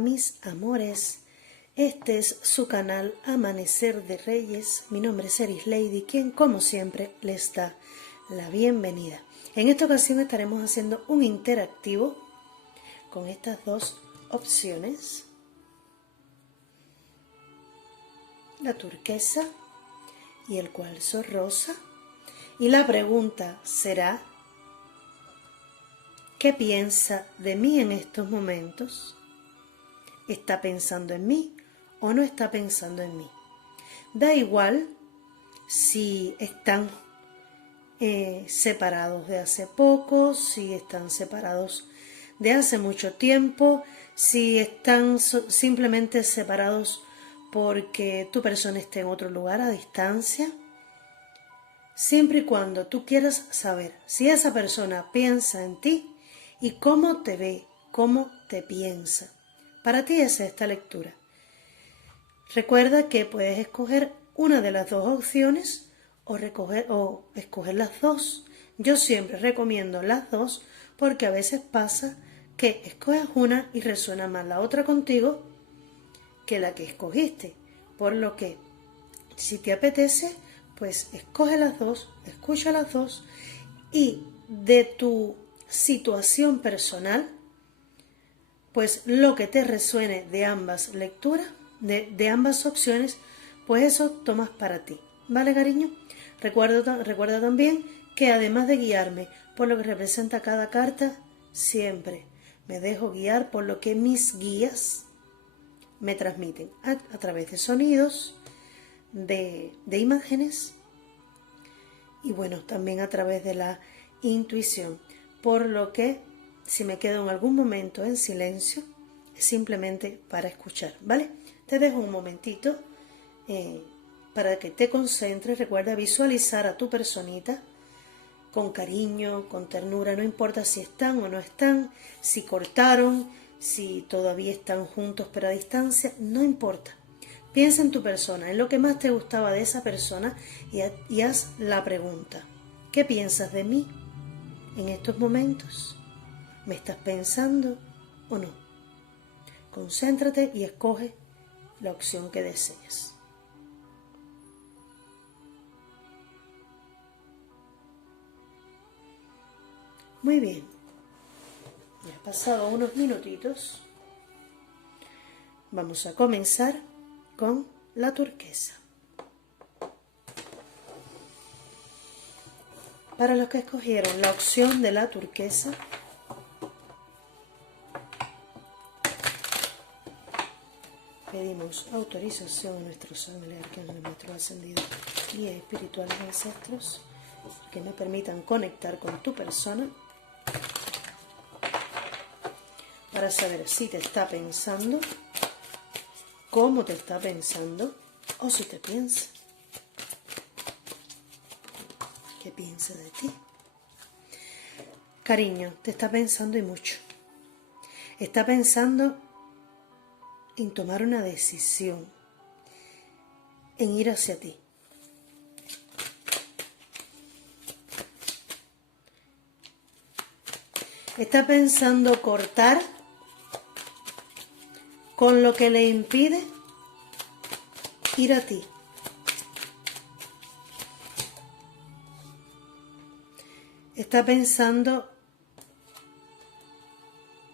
mis amores, este es su canal Amanecer de Reyes. Mi nombre es Eris Lady, quien como siempre les da la bienvenida. En esta ocasión estaremos haciendo un interactivo con estas dos opciones, la turquesa y el cuarzo rosa, y la pregunta será: ¿qué piensa de mí en estos momentos? ¿Está pensando en mí o no está pensando en mí? Da igual si están separados de hace poco, si están separados de hace mucho tiempo, si están simplemente separados porque tu persona esté en otro lugar a distancia. Siempre y cuando tú quieras saber si esa persona piensa en ti y cómo te ve, cómo te piensa. Para ti es esta lectura. Recuerda que puedes escoger una de las dos opciones o escoger las dos. Yo siempre recomiendo las dos porque a veces pasa que escoges una y resuena más la otra contigo que la que escogiste. Por lo que, si te apetece, pues escoge las dos, escucha las dos y de tu situación personal, pues lo que te resuene de ambas lecturas, de ambas opciones, pues eso tomas para ti. ¿Vale, cariño? Recuerda también que además de guiarme por lo que representa cada carta, siempre me dejo guiar por lo que mis guías me transmiten a través de sonidos, de imágenes y bueno, también a través de la intuición. Por lo que si me quedo en algún momento en silencio, es simplemente para escuchar, ¿vale? Te dejo un momentito para que te concentres. Recuerda visualizar a tu personita con cariño, con ternura, no importa si están o no están, si cortaron, si todavía están juntos pero a distancia, no importa. Piensa en tu persona, en lo que más te gustaba de esa persona y haz la pregunta: ¿qué piensas de mí en estos momentos? ¿Me estás pensando o no? Concéntrate y escoge la opción que desees. Muy bien, ya han pasado unos minutitos. Vamos a comenzar con la turquesa. Para los que escogieron la opción de la turquesa, pedimos autorización a nuestros ángeles, arcángeles, maestros ascendidos, guías espirituales, ancestros, que me permitan conectar con tu persona para saber si te está pensando, cómo te está pensando o si te piensa. ¿Qué piensa de ti? Cariño, te está pensando y mucho. Está pensando en tomar una decisión, en ir hacia ti. Está pensando cortar con lo que le impide ir a ti. Está pensando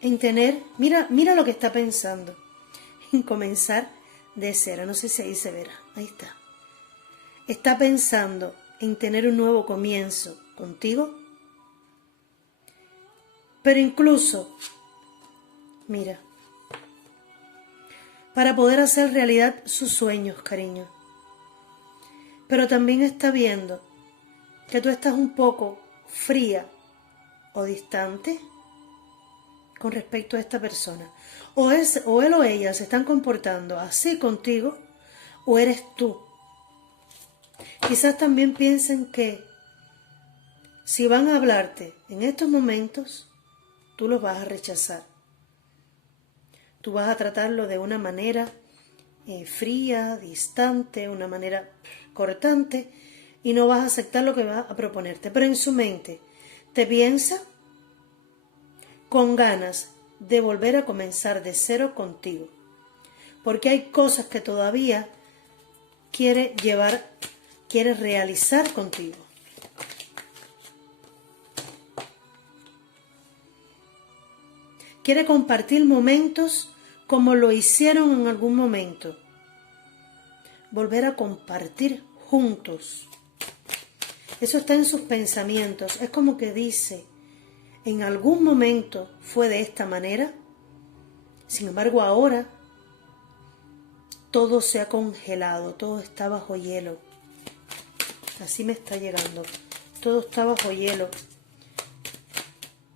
en tener, mira lo que está pensando, en comenzar de cero. No sé si ahí se verá, ahí está. Está pensando en tener un nuevo comienzo contigo, pero incluso, mira, para poder hacer realidad sus sueños, cariño. Pero también está viendo que tú estás un poco fría o distante con respecto a esta persona. O él o ella se están comportando así contigo, o eres tú. Quizás también piensen que si van a hablarte en estos momentos, tú los vas a rechazar. Tú vas a tratarlo de una manera fría, distante, una manera cortante, y no vas a aceptar lo que va a proponerte. Pero en su mente te piensa con ganas de volver a comenzar de cero contigo, porque hay cosas que todavía quiere realizar contigo. Quiere compartir momentos como lo hicieron en algún momento. Volver a compartir juntos. Eso está en sus pensamientos. Es como que dice, en algún momento fue de esta manera, sin embargo ahora todo se ha congelado, todo está bajo hielo. Así me está llegando. Todo está bajo hielo.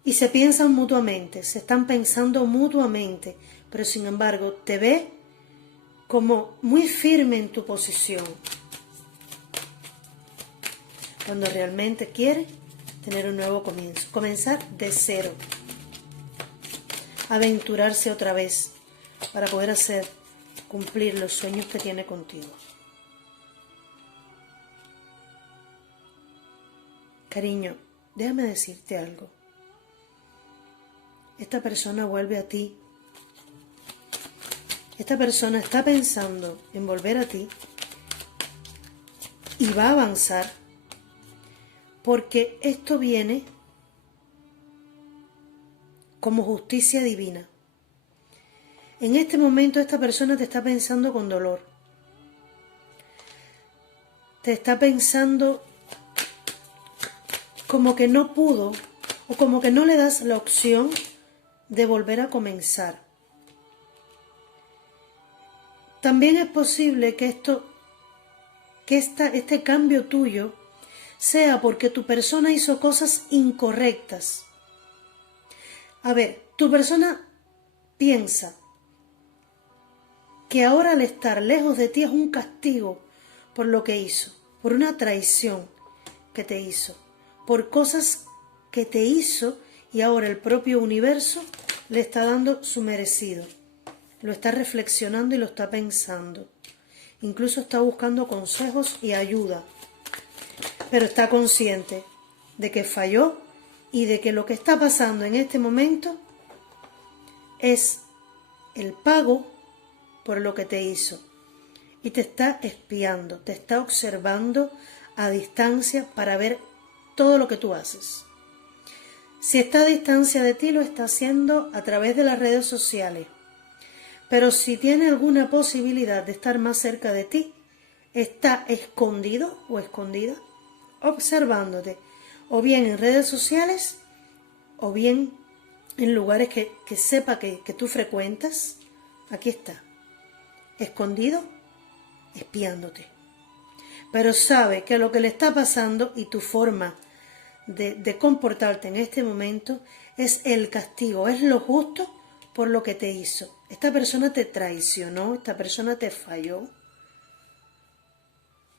Y se piensan mutuamente, se están pensando mutuamente, pero sin embargo te ve como muy firme en tu posición, cuando realmente quiere tener un nuevo comienzo, comenzar de cero, aventurarse otra vez para poder cumplir los sueños que tiene contigo. Cariño, déjame decirte algo. Esta persona vuelve a ti. Esta persona está pensando en volver a ti y va a avanzar porque esto viene como justicia divina. En este momento esta persona te está pensando con dolor. Te está pensando como que no pudo o como que no le das la opción de volver a comenzar. También es posible que este cambio tuyo sea porque tu persona hizo cosas incorrectas. A ver, tu persona piensa que ahora al estar lejos de ti es un castigo por lo que hizo, por una traición que te hizo, por cosas que te hizo y ahora el propio universo le está dando su merecido. Lo está reflexionando y lo está pensando. Incluso está buscando consejos y ayuda. Pero está consciente de que falló y de que lo que está pasando en este momento es el pago por lo que te hizo. Y te está espiando, te está observando a distancia para ver todo lo que tú haces. Si está a distancia de ti, lo está haciendo a través de las redes sociales. Pero si tiene alguna posibilidad de estar más cerca de ti, está escondido o escondida, observándote, o bien en redes sociales, o bien en lugares que sepa que tú frecuentas. Aquí está, escondido, espiándote. Pero sabe que lo que le está pasando y tu forma de comportarte en este momento es el castigo, es lo justo por lo que te hizo. Esta persona te traicionó, esta persona te falló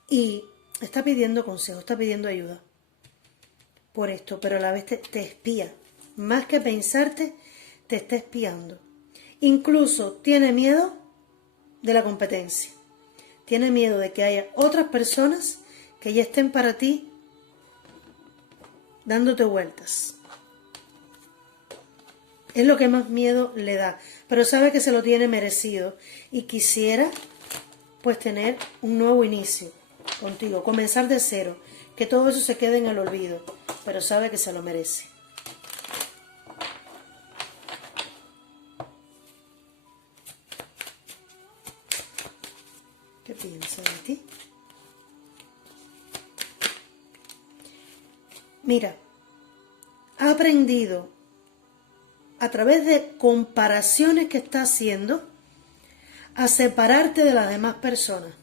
y está pidiendo consejo, está pidiendo ayuda por esto, pero a la vez te espía. Más que pensarte, te está espiando. Incluso tiene miedo de la competencia. Tiene miedo de que haya otras personas que ya estén para ti dándote vueltas. Es lo que más miedo le da, pero sabe que se lo tiene merecido y quisiera pues tener un nuevo inicio contigo, comenzar de cero, que todo eso se quede en el olvido, pero sabe que se lo merece. ¿Qué piensa de ti? Mira, ha aprendido a través de comparaciones que está haciendo a separarte de las demás personas.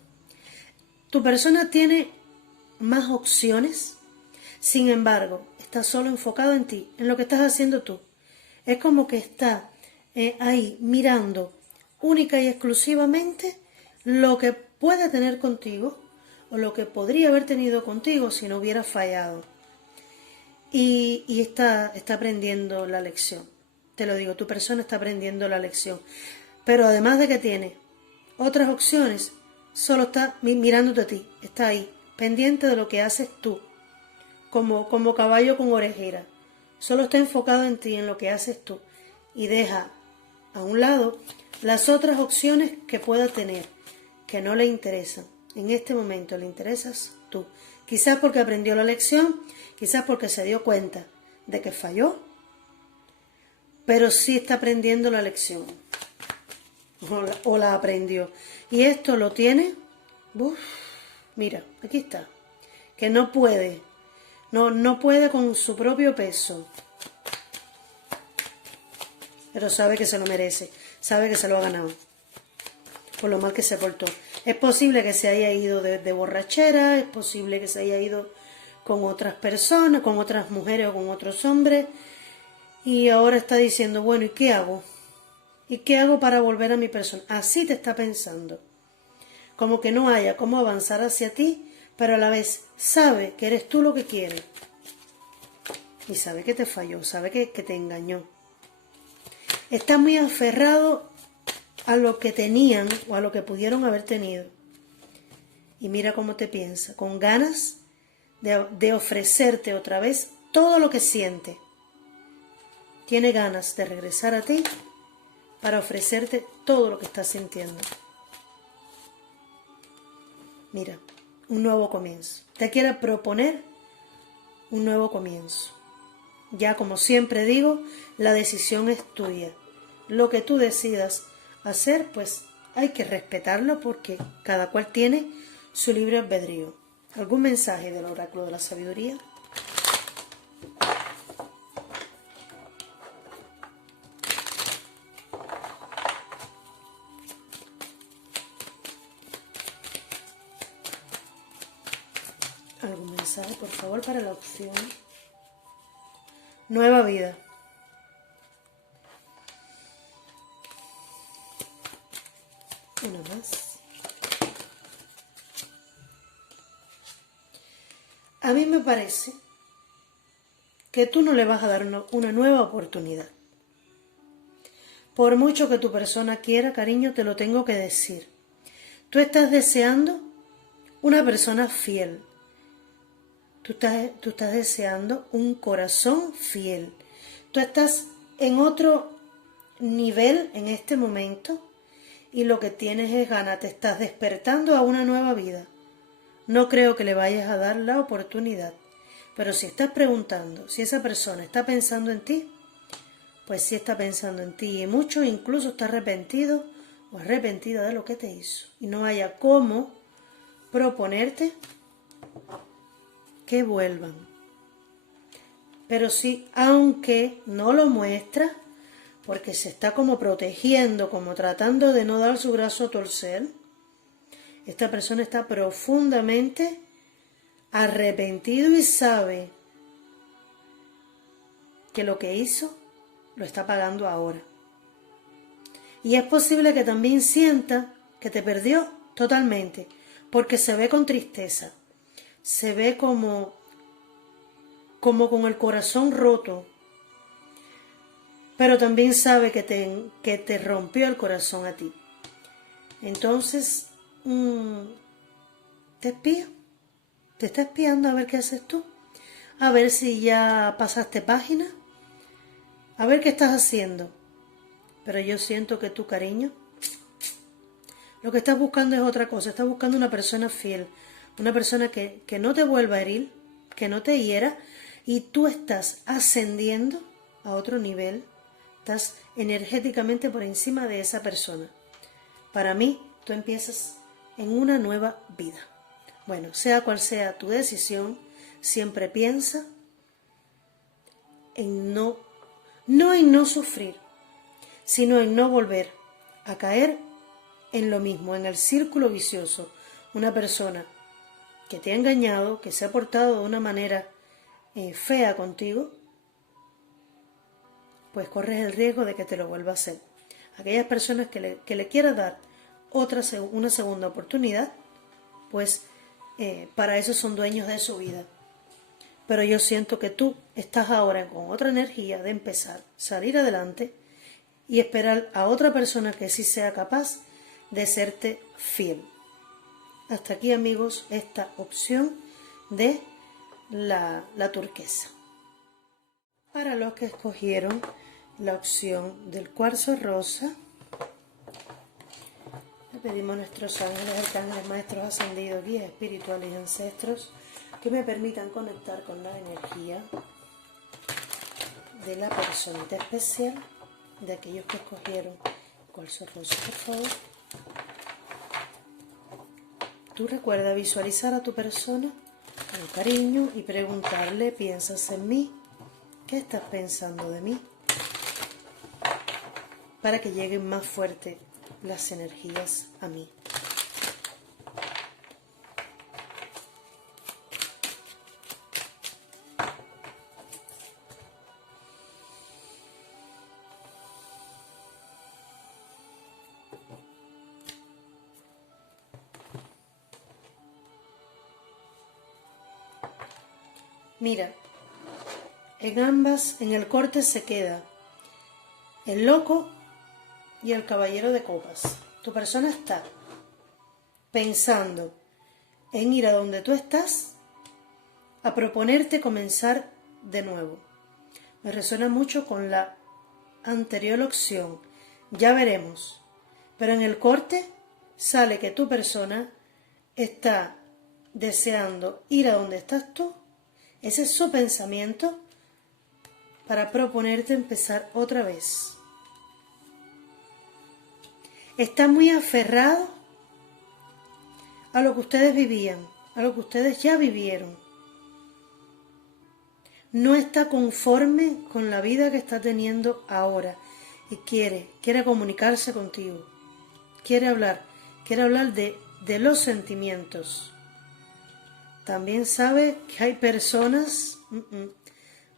Tu persona tiene más opciones, sin embargo, está solo enfocado en ti, en lo que estás haciendo tú. Es como que está ahí mirando única y exclusivamente lo que puede tener contigo o lo que podría haber tenido contigo si no hubiera fallado. Y está aprendiendo la lección. Te lo digo, tu persona está aprendiendo la lección. Pero además de que tiene otras opciones, solo está mirándote a ti. Está ahí, pendiente de lo que haces tú. Como caballo con orejera. Solo está enfocado en ti, en lo que haces tú. y deja a un lado las otras opciones que pueda tener, que no le interesan. En este momento le interesas tú. Quizás porque aprendió la lección, quizás porque se dio cuenta de que falló, pero sí está aprendiendo la lección, o la aprendió. Y esto lo tiene, mira, aquí está, que no puede, no puede con su propio peso, pero sabe que se lo merece, sabe que se lo ha ganado, por lo mal que se portó. Es posible que se haya ido de borrachera, es posible que se haya ido con otras personas, con otras mujeres o con otros hombres, y ahora está diciendo, bueno, ¿y qué hago? ¿Y qué hago para volver a mi persona? Así te está pensando. Como que no haya cómo avanzar hacia ti, pero a la vez sabe que eres tú lo que quiere. Y sabe que te falló, sabe que te engañó. Está muy aferrado a lo que tenían o a lo que pudieron haber tenido. Y mira cómo te piensa, con ganas de ofrecerte otra vez todo lo que siente. Tiene ganas de regresar a ti para ofrecerte todo lo que estás sintiendo. Mira, un nuevo comienzo. Te quiere proponer un nuevo comienzo. Ya como siempre digo, la decisión es tuya. Lo que tú decidas hacer, pues hay que respetarlo porque cada cual tiene su libre albedrío. ¿Algún mensaje del oráculo de la sabiduría? ¿Algún mensaje, por favor, para la opción? Nueva vida. Una más. A mí me parece que tú no le vas a dar una nueva oportunidad. Por mucho que tu persona quiera, cariño, te lo tengo que decir. Tú estás deseando una persona fiel. Tú estás deseando un corazón fiel. Tú estás en otro nivel en este momento y lo que tienes es ganas, te estás despertando a una nueva vida. No creo que le vayas a dar la oportunidad, pero si estás preguntando si esa persona está pensando en ti, pues sí está pensando en ti y mucho, incluso está arrepentido o arrepentida de lo que te hizo y no haya cómo proponerte que vuelvan. Pero sí, aunque no lo muestra, porque se está como protegiendo, como tratando de no dar su brazo a torcer, esta persona está profundamente arrepentido y sabe que lo que hizo lo está pagando ahora. Y es posible que también sienta que te perdió totalmente, porque se ve con tristeza, se ve como con el corazón roto, pero también sabe que te rompió el corazón a ti. Entonces, te espía, te está espiando a ver qué haces tú, a ver si ya pasaste página, a ver qué estás haciendo. Pero yo siento que tu cariño, lo que estás buscando es otra cosa, estás buscando una persona fiel, una persona que no te vuelva a herir, que no te hiera, y tú estás ascendiendo a otro nivel, estás energéticamente por encima de esa persona. Para mí, tú empiezas en una nueva vida. Bueno, sea cual sea tu decisión, siempre piensa en no en no sufrir, sino en no volver a caer en lo mismo, en el círculo vicioso. Una persona que te ha engañado, que se ha portado de una manera fea contigo, pues corres el riesgo de que te lo vuelva a hacer. Aquellas personas que le quieras dar una segunda oportunidad, pues para eso son dueños de su vida. Pero yo siento que tú estás ahora con otra energía de empezar, salir adelante y esperar a otra persona que sí sea capaz de serte fiel. Hasta aquí, amigos, esta opción de la turquesa. Para los que escogieron la opción del cuarzo rosa. Le pedimos a nuestros ángeles, arcángeles, maestros ascendidos, guías espirituales y ancestros que me permitan conectar con la energía de la personita especial, de aquellos que escogieron cuarzo rosa, por favor. Tú recuerda visualizar a tu persona con cariño y preguntarle: ¿piensas en mí? ¿Qué estás pensando de mí? Para que lleguen más fuerte las energías a mí. Mira, en ambas, en el corte se queda el loco y el caballero de copas. Tu persona está pensando en ir a donde tú estás, a proponerte comenzar de nuevo. Me resuena mucho con la anterior opción. Ya veremos. Pero en el corte sale que tu persona está deseando ir a donde estás tú. Ese es su pensamiento para proponerte empezar otra vez. Está muy aferrado a lo que ustedes vivían, a lo que ustedes ya vivieron. No está conforme con la vida que está teniendo ahora y quiere comunicarse contigo. Quiere hablar de los sentimientos. También sabe que hay personas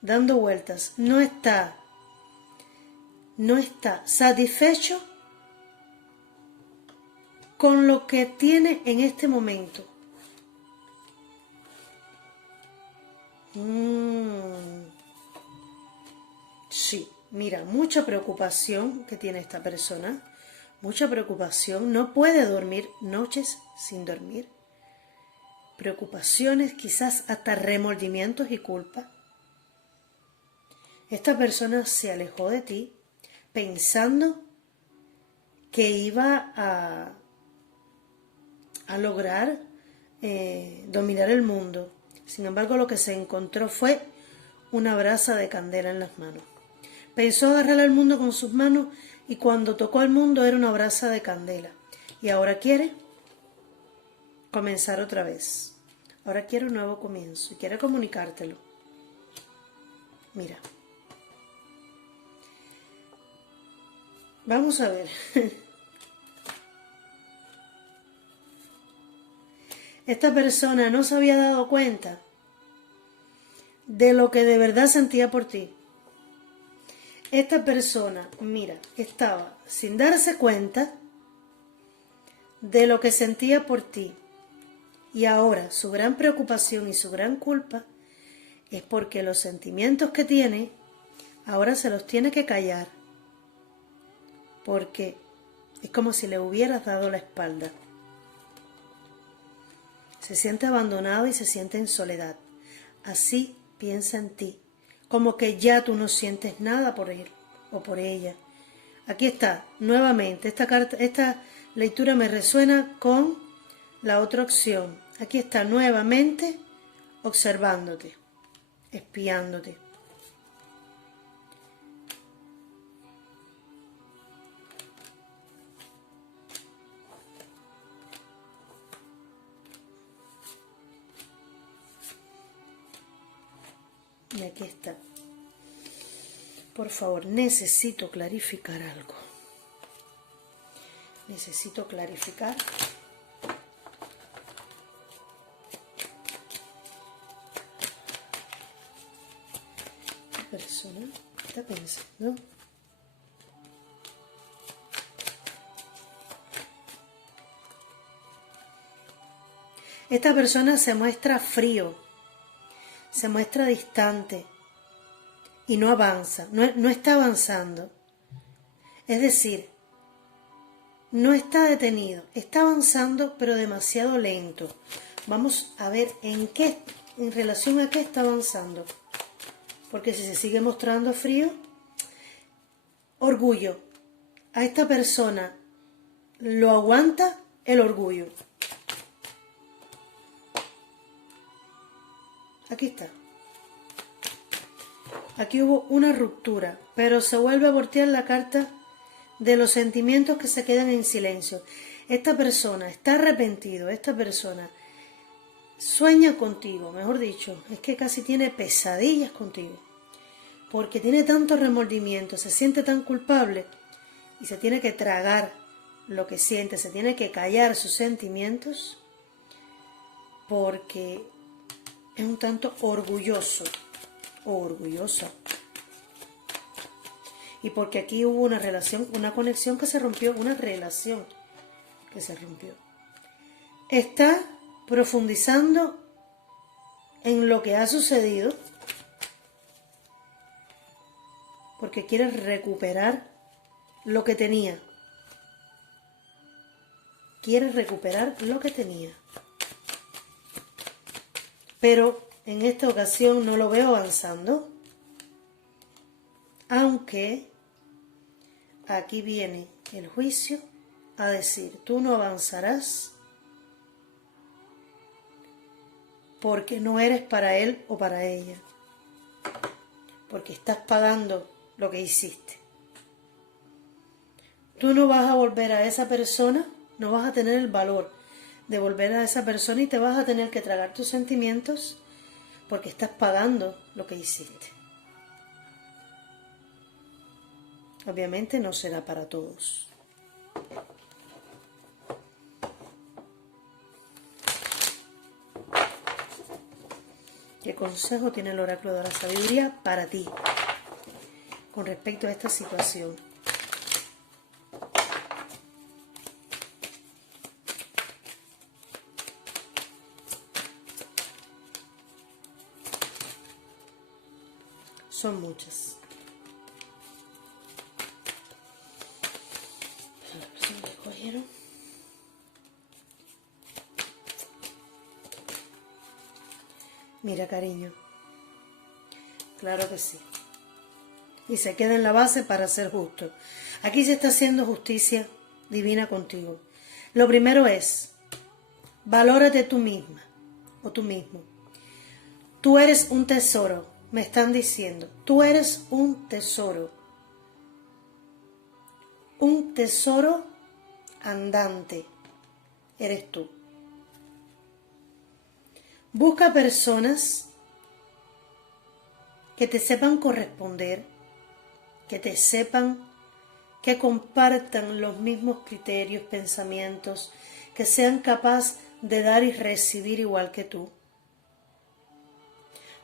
dando vueltas. No está satisfecho con lo que tiene en este momento. Sí, mira, mucha preocupación que tiene esta persona. Mucha preocupación. No puede dormir noches sin dormir. Preocupaciones, quizás hasta remordimientos y culpa. Esta persona se alejó de ti pensando que iba a lograr dominar el mundo. Sin embargo, lo que se encontró fue una brasa de candela en las manos. Pensó agarrar al mundo con sus manos y cuando tocó al mundo era una brasa de candela. Y ahora quiere comenzar otra vez. Ahora quiere un nuevo comienzo y quiere comunicártelo. Mira. Vamos a ver. Esta persona no se había dado cuenta de lo que de verdad sentía por ti. Esta persona, mira, estaba sin darse cuenta de lo que sentía por ti. Y ahora su gran preocupación y su gran culpa es porque los sentimientos que tiene, ahora se los tiene que callar. Porque es como si le hubieras dado la espalda. Se siente abandonado y se siente en soledad. Así piensa en ti, como que ya tú no sientes nada por él o por ella. Aquí está, nuevamente, esta lectura me resuena con la otra opción. Aquí está nuevamente observándote, espiándote. Y aquí está. Por favor, necesito clarificar algo. Necesito clarificar. La persona está pensando. Esta persona se muestra frío, se muestra distante y no avanza, no está avanzando. Es decir, no está detenido, está avanzando pero demasiado lento. Vamos a ver en relación a qué está avanzando. Porque si se sigue mostrando frío, Orgullo. A esta persona lo aguanta el orgullo. Aquí está. Aquí hubo una ruptura, pero se vuelve a voltear la carta de los sentimientos que se quedan en silencio. Esta persona está arrepentido, esta persona sueña contigo, mejor dicho, es que casi tiene pesadillas contigo, porque tiene tanto remordimiento, se siente tan culpable y se tiene que tragar lo que siente, se tiene que callar sus sentimientos porque es un tanto orgulloso o orgullosa. Y porque aquí hubo una relación, una conexión que se rompió, una relación que se rompió. Está profundizando en lo que ha sucedido porque quiere recuperar lo que tenía. Quiere recuperar lo que tenía. Pero en esta ocasión no lo veo avanzando. Aunque aquí viene el juicio a decir, tú no avanzarás porque no eres para él o para ella. Porque estás pagando lo que hiciste. Tú no vas a volver a esa persona, no vas a tener el valor de volver a esa persona y te vas a tener que tragar tus sentimientos porque estás pagando lo que hiciste. Obviamente no será para todos. ¿Qué consejo tiene el oráculo de la sabiduría para ti con respecto a esta situación? Son muchas. Las personas que cogieron. Mira, cariño. Claro que sí. Y se queda en la base para ser justo. Aquí se está haciendo justicia divina contigo. Lo primero es, valórate tú misma o tú mismo. Tú eres un tesoro, me están diciendo. Tú eres un tesoro. Un tesoro andante. Eres tú. Busca personas que te sepan corresponder, que te sepan, que compartan los mismos criterios, pensamientos, que sean capaces de dar y recibir igual que tú.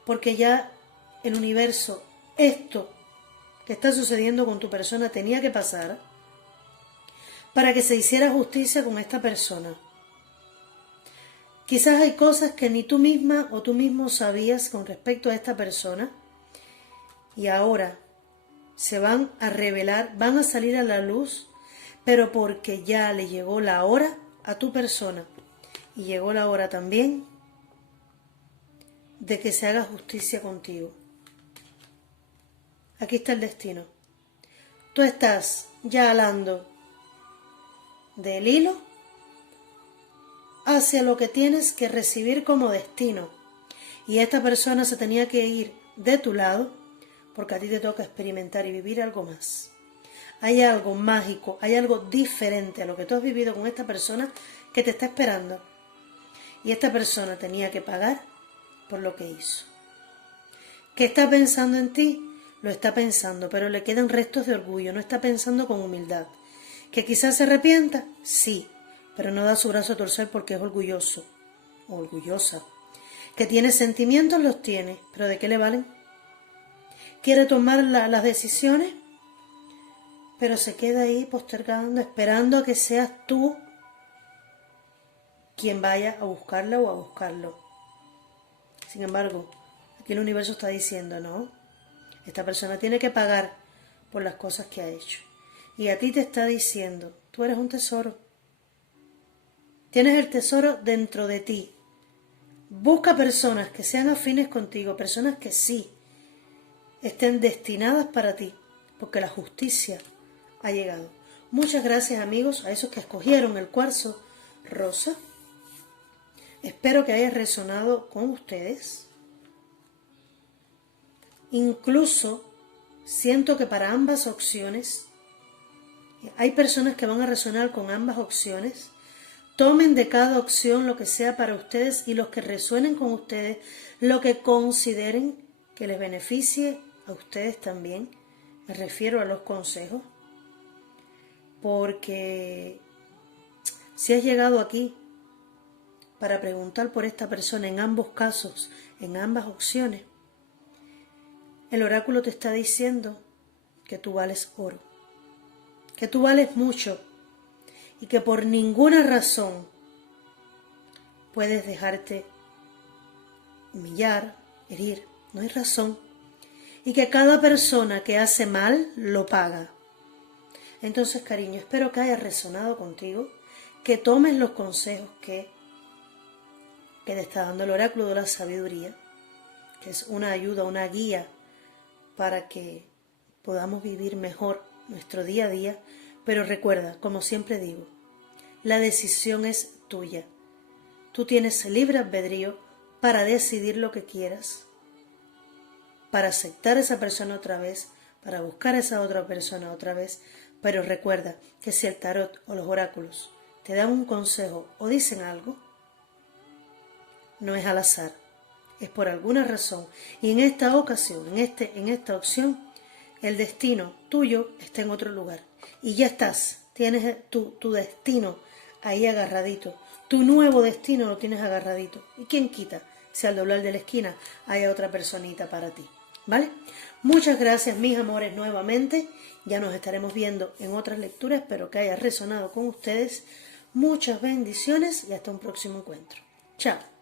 Porque ya el universo, esto que está sucediendo con tu persona tenía que pasar para que se hiciera justicia con esta persona. Quizás hay cosas que ni tú misma o tú mismo sabías con respecto a esta persona y ahora se van a revelar, van a salir a la luz, pero porque ya le llegó la hora a tu persona y llegó la hora también de que se haga justicia contigo. Aquí está el destino. Tú estás ya alando del hilo hacia lo que tienes que recibir como destino. Y esta persona se tenía que ir de tu lado porque a ti te toca experimentar y vivir algo más. Hay algo mágico, hay algo diferente a lo que tú has vivido con esta persona que te está esperando. Y esta persona tenía que pagar por lo que hizo. ¿Qué está pensando en ti? Lo está pensando, pero le quedan restos de orgullo, no está pensando con humildad. ¿Que quizás se arrepienta? Sí, pero no da su brazo a torcer porque es orgulloso o orgullosa. ¿Que tiene sentimientos? Los tiene, pero ¿de qué le valen? Quiere tomar las decisiones, pero se queda ahí postergando, esperando a que seas tú quien vaya a buscarla o a buscarlo. Sin embargo, aquí el universo está diciendo, no, esta persona tiene que pagar por las cosas que ha hecho. Y a ti te está diciendo, tú eres un tesoro. Tienes el tesoro dentro de ti. Busca personas que sean afines contigo, personas que sí estén destinadas para ti, porque la justicia ha llegado. Muchas gracias, amigos, a esos que escogieron el cuarzo rosa. Espero que haya resonado con ustedes. Incluso siento que para ambas opciones, hay personas que van a resonar con ambas opciones. Tomen de cada opción lo que sea para ustedes y los que resuenen con ustedes, lo que consideren que les beneficie a ustedes también. Me refiero a los consejos. Porque si has llegado aquí para preguntar por esta persona en ambos casos, en ambas opciones, el oráculo te está diciendo que tú vales oro, que tú vales mucho y que por ninguna razón puedes dejarte humillar, herir, no hay razón, y que cada persona que hace mal lo paga. Entonces, cariño, espero que haya resonado contigo, que tomes los consejos que te está dando el oráculo de la sabiduría, que es una ayuda, una guía para que podamos vivir mejor nuestro día a día. Pero recuerda, como siempre digo, la decisión es tuya. Tú tienes libre albedrío para decidir lo que quieras, para aceptar a esa persona otra vez, para buscar a esa otra persona otra vez. Pero recuerda que si el tarot o los oráculos te dan un consejo o dicen algo, no es al azar, es por alguna razón. Y en esta ocasión, en esta opción, el destino tuyo está en otro lugar. Y ya estás, tienes tu destino ahí agarradito. Tu nuevo destino lo tienes agarradito. ¿Y quién quita si al doblar de la esquina haya otra personita para ti? ¿Vale? Muchas gracias, mis amores, nuevamente. Ya nos estaremos viendo en otras lecturas. Espero que haya resonado con ustedes. Muchas bendiciones y hasta un próximo encuentro. Chao.